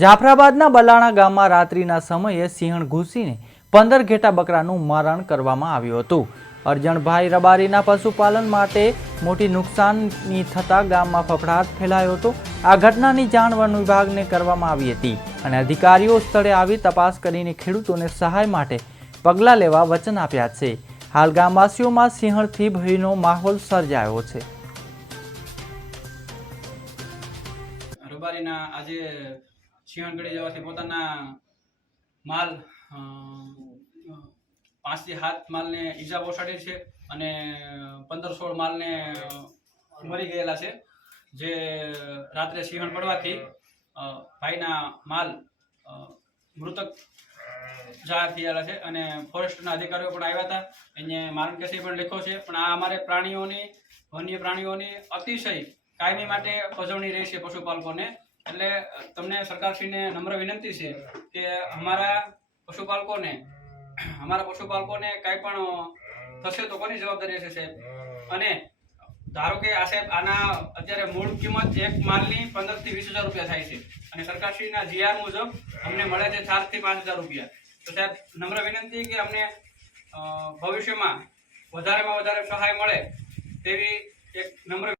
જાફરાબાદના બલાણા ગામમાં રાત્રિના સમયે સિંહણ ઘૂસીને પંદર ઘેટા બકરાનું મરણ કરવામાં આવ્યું હતું. અરજણભાઈ રબારીના પશુપાલન માટે મોટી નુકસાનની થતાં ગામમાં ફફડાટ ફેલાયો હતો. આ ઘટનાની જાણ વન વિભાગને કરવામાં આવી હતી અને અધિકારીઓ સ્થળે આવી તપાસ કરીને ખેડૂતોને સહાય માટે પગલાં લેવા વચન આપ્યા છે. હાલ ગામવાસીઓમાં સિંહણથી ભયનો માહોલ સર્જાયો છે. રબારીના આજે સિંહણગઢી જવાથી પોતાના માલ પાંચથી સાત માલને ઈજા પહોંચાડી છે અને પંદર સોળ માલને મરી ગયેલા છે. જે રાત્રે સિંહણ પડવાથી ભાઈના માલ મૃતક જાહેર થયેલા છે અને ફોરેસ્ટના અધિકારીઓ પણ આવ્યા હતા. એને મારણ કેસી પણ લખ્યો છે. પણ આ અમારે પ્રાણીઓની, વન્ય પ્રાણીઓની અતિશય કાયમી માટે પજવણી રહેશે પશુપાલકોને. એટલે તમને સરકારશ્રીને નમ્ર વિનંતી છે કે અમારા પશુપાલકોને અમારા પશુપાલકોને કાંઈ પણ થશે તો કોની જવાબદારી હશે સાહેબ? અને ધારો કે આ સાહેબ આના અત્યારે મૂળ કિંમત એક માલની પંદરથી વીસ હજાર રૂપિયા થાય છે અને સરકારશ્રીના જીઆર મુજબ અમને મળે છે ચારથી પાંચ હજાર રૂપિયા. તો સાહેબ, નમ્ર વિનંતી કે અમને ભવિષ્યમાં વધારેમાં વધારે સહાય મળે તેવી એક નમ્ર